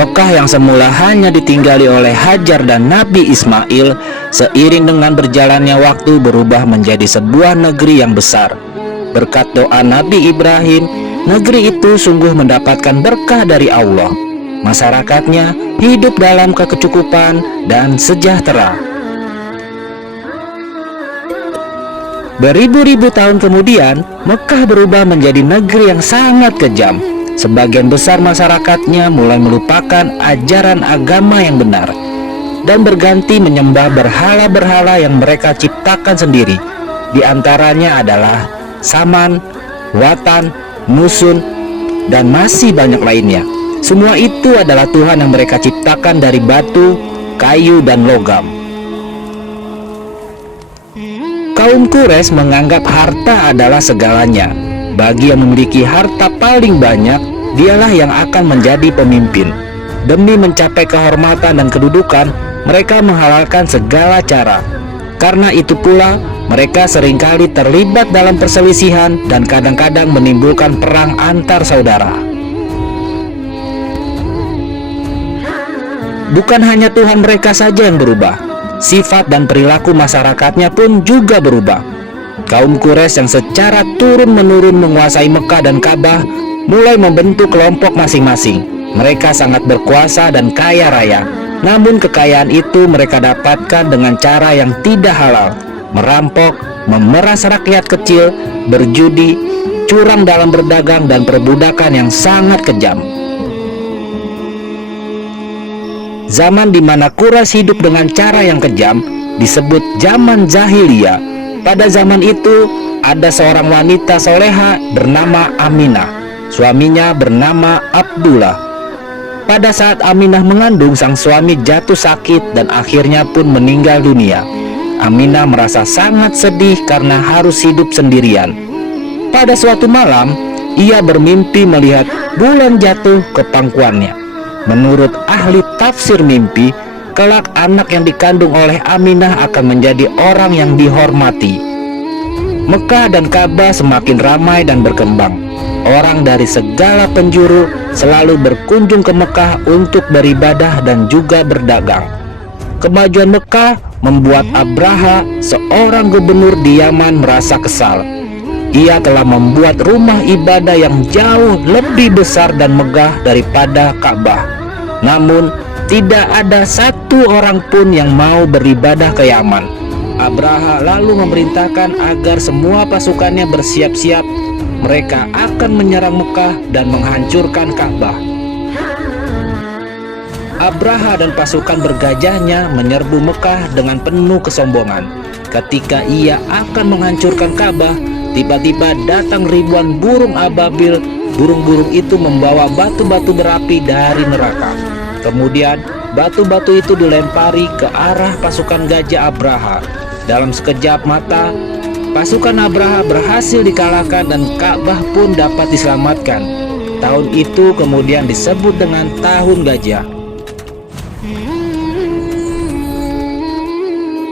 Mekah yang semula hanya ditinggali oleh Hajar dan Nabi Ismail, seiring dengan berjalannya waktu berubah menjadi sebuah negeri yang besar. Berkat doa Nabi Ibrahim, negeri itu sungguh mendapatkan berkah dari Allah. Masyarakatnya hidup dalam kecukupan dan sejahtera. Beribu-ribu tahun kemudian, Mekah berubah menjadi negeri yang sangat kejam. Sebagian besar masyarakatnya mulai melupakan ajaran agama yang benar dan berganti menyembah berhala-berhala yang mereka ciptakan sendiri. Di antaranya adalah Saman, Watan, Nusun, dan masih banyak lainnya. Semua itu adalah Tuhan yang mereka ciptakan dari batu, kayu, dan logam. Kaum Quraisy menganggap harta adalah segalanya. Bagi yang memiliki harta paling banyak, dialah yang akan menjadi pemimpin. Demi mencapai kehormatan dan kedudukan, mereka menghalalkan segala cara. Karena itu pula, mereka seringkali terlibat dalam perselisihan dan kadang-kadang menimbulkan perang antar saudara. Bukan hanya Tuhan mereka saja yang berubah, sifat dan perilaku masyarakatnya pun juga berubah. Kaum Quraisy yang secara turun-menurun menguasai Mekah dan Ka'bah mulai membentuk kelompok masing-masing. Mereka sangat berkuasa dan kaya raya, namun kekayaan itu mereka dapatkan dengan cara yang tidak halal: merampok, memeras rakyat kecil, berjudi, curang dalam berdagang, dan perbudakan yang sangat kejam. Zaman di mana Quraisy hidup dengan cara yang kejam disebut zaman jahiliyah. Pada zaman itu ada seorang wanita soleha bernama Aminah. Suaminya bernama Abdullah. Pada saat Aminah mengandung, sang suami jatuh sakit dan akhirnya pun meninggal dunia. Aminah merasa sangat sedih karena harus hidup sendirian. Pada suatu malam, ia bermimpi melihat bulan jatuh ke pangkuannya. Menurut ahli tafsir mimpi, kelak anak yang dikandung oleh Aminah akan menjadi orang yang dihormati. Mekah dan Ka'bah semakin ramai dan berkembang. Orang dari segala penjuru selalu berkunjung ke Mekah untuk beribadah dan juga berdagang. Kemajuan Mekah membuat Abraha, seorang gubernur di Yaman, merasa kesal. Ia telah membuat rumah ibadah yang jauh lebih besar dan megah daripada Ka'bah. Namun, tidak ada satu orang pun yang mau beribadah ke Yaman. Abraha lalu memerintahkan agar semua pasukannya bersiap-siap. Mereka akan menyerang Mekah dan menghancurkan Ka'bah. Abraha dan pasukan bergajahnya menyerbu Mekah dengan penuh kesombongan. Ketika ia akan menghancurkan Ka'bah, tiba-tiba datang ribuan burung ababil. Burung-burung itu membawa batu-batu berapi dari neraka. Kemudian batu-batu itu dilempari ke arah pasukan gajah Abraha. Dalam sekejap mata, pasukan Abraha berhasil dikalahkan dan Ka'bah pun dapat diselamatkan. Tahun itu kemudian disebut dengan Tahun Gajah.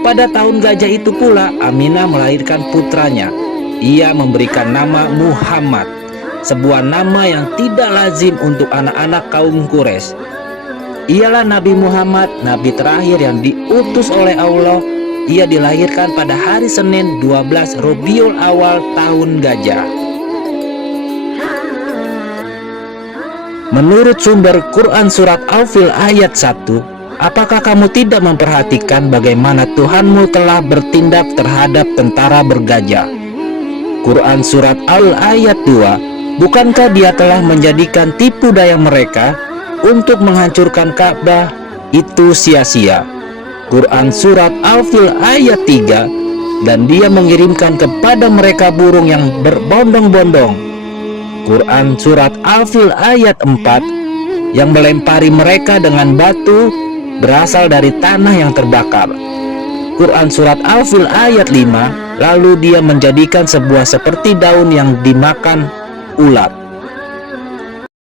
Pada tahun gajah itu pula Aminah melahirkan putranya. Ia memberikan nama Muhammad, sebuah nama yang tidak lazim untuk anak-anak kaum Quraisy. Ialah Nabi Muhammad, nabi terakhir yang diutus oleh Allah. Ia dilahirkan pada hari Senin 12 Rabiul Awal tahun gajah. Menurut sumber Quran surat Al-Fil ayat 1, apakah kamu tidak memperhatikan bagaimana Tuhanmu telah bertindak terhadap tentara bergajah? Quran surat Al ayat 2, bukankah dia telah menjadikan tipu daya mereka untuk menghancurkan Ka'bah itu sia-sia? Quran surat Al-Fil ayat 3, dan dia mengirimkan kepada mereka burung yang berbondong-bondong. Quran surat Al-Fil ayat 4, yang melempari mereka dengan batu berasal dari tanah yang terbakar. Quran surat Al-Fil ayat 5, lalu dia menjadikan sebuah seperti daun yang dimakan ulat.